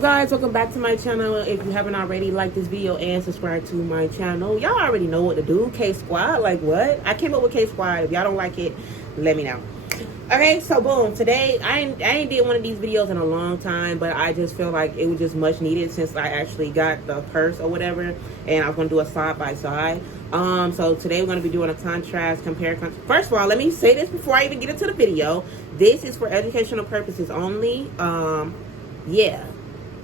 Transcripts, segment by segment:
up, guys? Welcome back to my channel. If you haven't already, like this video and subscribe to my channel. Y'all already know what to do. K Squad, like what? I came up with K Squad. If y'all don't like it, let me know. Okay, so boom, today I ain't did one of these videos in a long time, but I just feel like it was just much needed since I actually got the purse or whatever, and I was gonna do a side by side. So today we're gonna be doing a contrast, First of all, let me say this before I even get into the video. This is for educational purposes only. Yeah,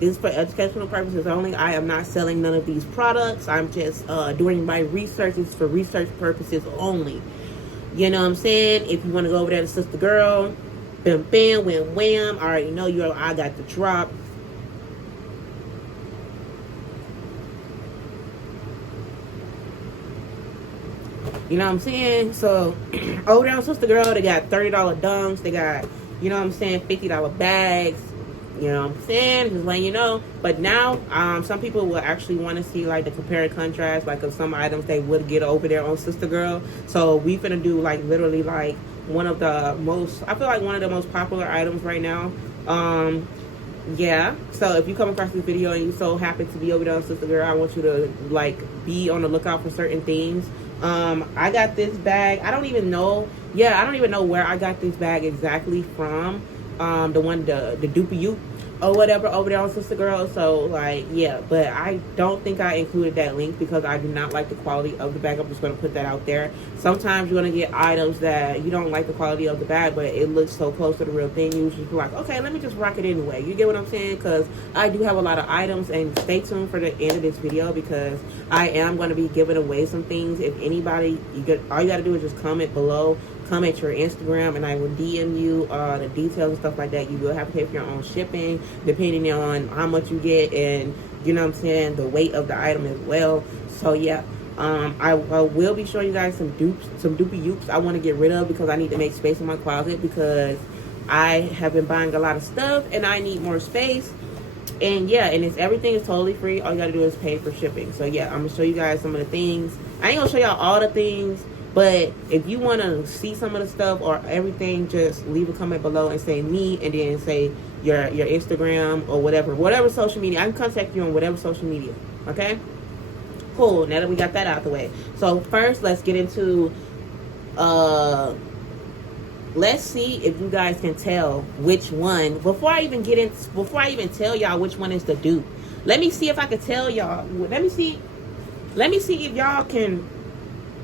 this is for educational purposes only. I am not selling none of these products. I'm just doing my research. It's for research purposes only. You know what I'm saying? If you want to go over there to Sister Girl, bam, bam, wham, wham. I already know I got the drop. You know what I'm saying? So, over there on Sister Girl, they got $30 dunks. They got, you know what I'm saying, $50 bags. You know what I'm saying? Just letting you know. But now, some people will actually want to see like the compare and contrast, like of some items they would get over there on Sister Girl. So we finna do like literally like one of the most, I feel like one of the most popular items right now. Yeah. So if you come across this video and you so happen to be over there on Sister Girl, I want you to like be on the lookout for certain things. I got this bag. I don't even know where I got this bag exactly from. The Doopy Yoop or whatever over there on Sister Girl. So like, yeah, but I don't think I included that link because I do not like the quality of the bag. I'm just going to put that out there. Sometimes you're going to get items that you don't like the quality of the bag, but it looks so close to the real thing. You just be like, okay, let me just rock it anyway. You get what I'm saying? Because I do have a lot of items, and stay tuned for the end of this video because I am going to be giving away some things. If anybody, all you got to do is just comment below. Comment your Instagram and I will DM you the details and stuff like that. You will have to pay for your own shipping depending on how much you get and, you know what I'm saying, the weight of the item as well. So yeah, I will be showing you guys some Doopy Yoops I want to get rid of because I need to make space in my closet because I have been buying a lot of stuff and I need more space. And yeah, and everything is totally free. All you gotta do is pay for shipping. So yeah, I'm gonna show you guys some of the things. I ain't gonna show y'all all the things, but if you want to see some of the stuff or everything, just leave a comment below and say me and then say your Instagram or whatever social media. I can contact you on whatever social media. Okay? Cool. Now that we got that out the way. So first, let's get into, let's see if you guys can tell which one. Before I even tell y'all which one is the dupe. Let me see if I can tell y'all. Let me see if y'all can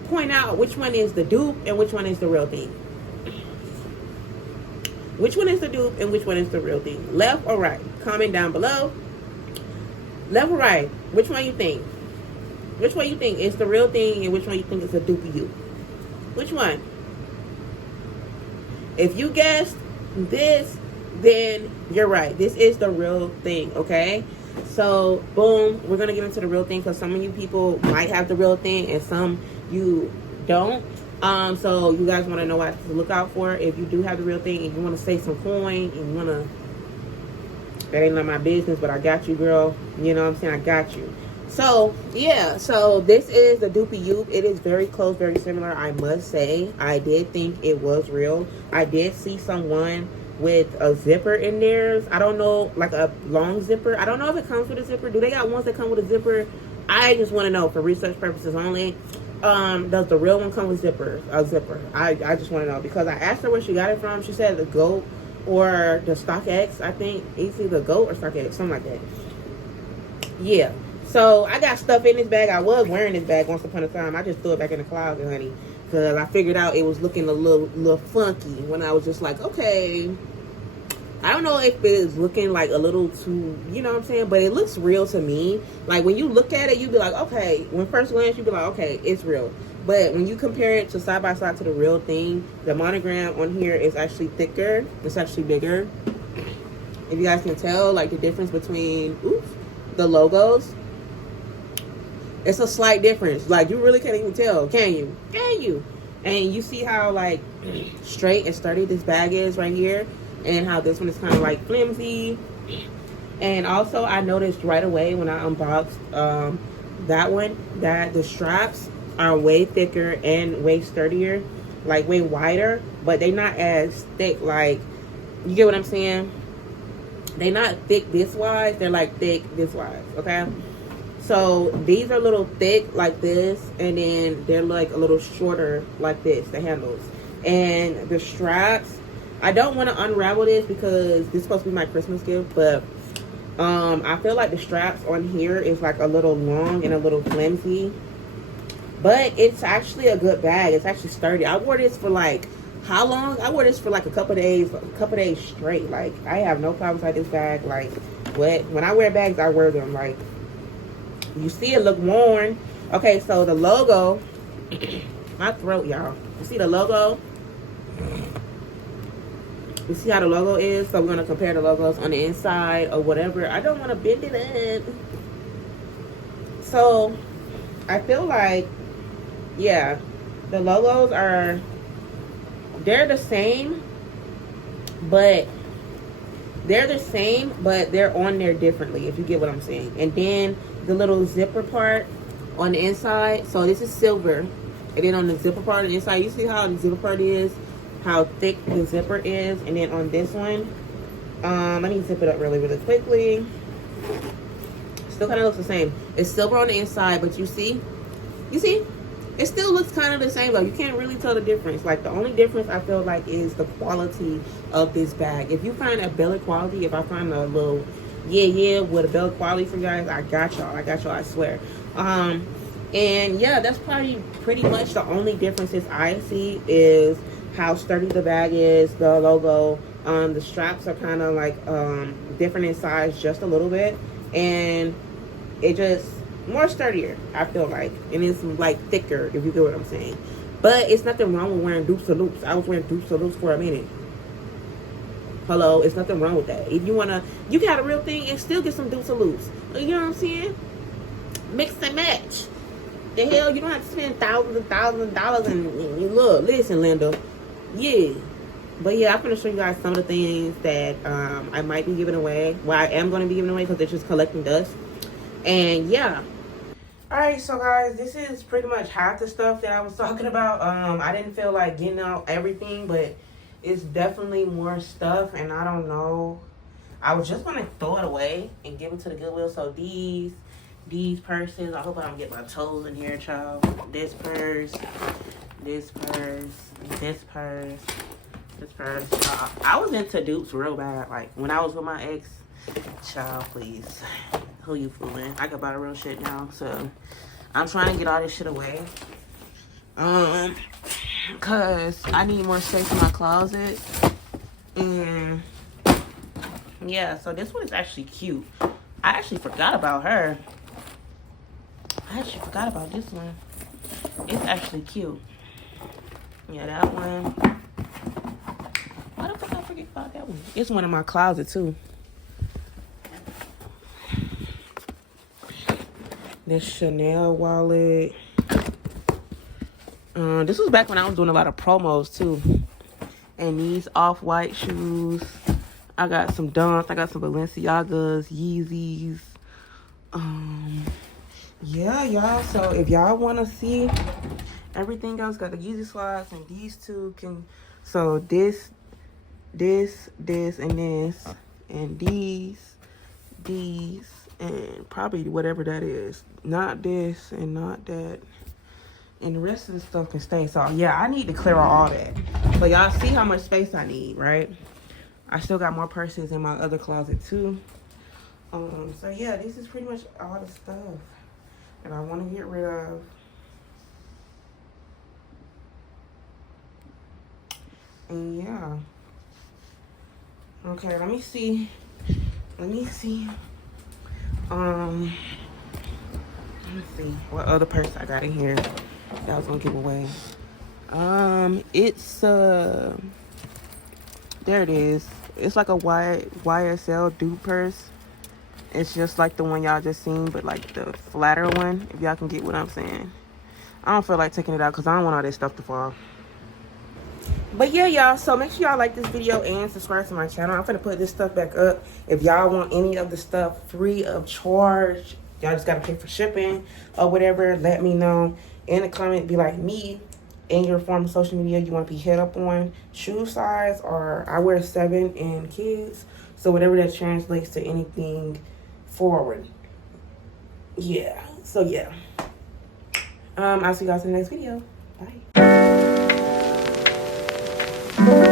point out which one is the dupe and which one is the real thing. Which one is the dupe and which one is the real thing? Left or right? Comment down below. Left or right? Which one you think? Which one you think is the real thing and which one you think is the Doopy Yoop? Which one? If you guessed this, then you're right. This is the real thing, okay? So, boom, we're going to get into the real thing because some of you people might have the real thing and some you don't. So you guys want to know what to look out for. If you do have the real thing and you want to save some coin and you want to, that ain't none of my business, but I got you, girl. You know what I'm saying? I got you. So, yeah. So this is the Doopy Yoop. It is very close, very similar, I must say. I did think it was real. I did see someone with a zipper in theirs. I don't know, like a long zipper. I don't know if it comes with a zipper. Do they got ones that come with a zipper? I just want to know for research purposes only. Does the real one come with a zipper? I just want to know because I asked her where she got it from. She said the GOAT or the StockX. I think it's either GOAT or StockX, something like that. Yeah. So I got stuff in this bag. I was wearing this bag once upon a time. I just threw it back in the closet, honey, because I figured out it was looking a little funky when I was just like, okay. I don't know if it's looking like a little too, you know what I'm saying? But it looks real to me. Like when you look at it, you be like, okay. When first glance, you be like, okay, it's real. But when you compare it to side by side to the real thing, the monogram on here is actually thicker. It's actually bigger. If you guys can tell, like the difference between, the logos. It's a slight difference. Like you really can't even tell, can you? Can you? And you see how like straight and sturdy this bag is right here. And how this one is kind of like flimsy. And also I noticed right away when I unboxed that one that the straps are way thicker and way sturdier, like way wider, but they're not as thick. Like, you get what I'm saying? They're not thick this wide. They're like thick this wide. Okay. So these are a little thick like this, and then they're like a little shorter like this, the handles. And the straps, I don't want to unravel this because this is supposed to be my Christmas gift, but I feel like the straps on here is like a little long and a little flimsy. But it's actually a good bag. It's actually sturdy. I wore this for like, how long? I wore this for like a couple days straight. Like, I have no problems with this bag. Like, when I wear bags, I wear them. Like, you see it look worn. Okay, so the logo, my throat, y'all. You see the logo? You see how the logo is? So we're going to compare the logos on the inside or whatever. I don't want to bend it up. So, I feel like, yeah, the logos are, they're the same, but they're on there differently, if you get what I'm saying. And then the little zipper part on the inside, so this is silver, and then on the zipper part on the inside, you see how the zipper part is, how thick the zipper is. And then on this one, let me zip it up really quickly. Still kind of looks the same. It's silver on the inside, but you see, it still looks kind of the same though. You can't really tell the difference. Like, the only difference I feel like is the quality of this bag. If you find a better quality, if I find a little with a better quality for you guys, I got y'all, I swear. And yeah, that's probably pretty much the only differences I see is how sturdy the bag is, the logo. The straps are kind of like different in size just a little bit, and it just more sturdier, I feel like, and it's like thicker, if you get what I'm saying. But it's nothing wrong with wearing dupes or loops. I was wearing dupes or loops for a minute. Hello, it's nothing wrong with that. If you got a real thing, and still get some dupes or loops. You know what I'm saying? Mix and match. The hell, you don't have to spend thousands and thousands of dollars. And look, listen, Linda. Yeah. But yeah, I'm going to show you guys some of the things that I might be giving away. Well, I am going to be giving away because they're just collecting dust. And yeah. Alright, so guys, this is pretty much half the stuff that I was talking about. I didn't feel like getting out everything, but it's definitely more stuff. And I don't know. I was just going to throw it away and give it to the Goodwill. So these purses, I hope I don't get my toes in here, child. This purse, this purse, this purse, this purse. I was into dupes real bad. Like, when I was with my ex, child, please. Who you fooling? I can buy the real shit now. So, I'm trying to get all this shit away. Because I need more space in my closet. And, yeah, so this one is actually cute. I actually forgot about her. I actually forgot about this one. It's actually cute. Yeah, that one. Why the fuck I forget about that one? It's one in my closet, too. This Chanel wallet. This was back when I was doing a lot of promos, too. And these off-white shoes. I got some Dunks. I got some Balenciagas, Yeezys. Yeah, y'all. So if y'all want to see everything else, got the Yeezy slides, and these two can. So this, and this, and these, and probably whatever that is. Not this and not that. And the rest of the stuff can stay. So yeah, I need to clear out all that. So y'all see how much space I need, right? I still got more purses in my other closet too. So yeah, this is pretty much all the stuff that I want to get rid of. And yeah. Okay, let me see. Let me see what other purse I got in here that I was gonna give away. It's there it is. It's like a YSL dupe purse. It's just like the one y'all just seen, but like the flatter one, if y'all can get what I'm saying. I don't feel like taking it out because I don't want all this stuff to fall. But yeah, y'all, so make sure y'all like this video and subscribe to my channel. I'm gonna put this stuff back up. If y'all want any of the stuff free of charge, y'all just gotta pay for shipping or whatever, let me know in the comment. Be like me, in your form of social media you want to be hit up on. Shoe size, or I wear 7 in kids, so whatever that translates to anything forward. Yeah, so yeah. I'll see you guys in the next video. Bye.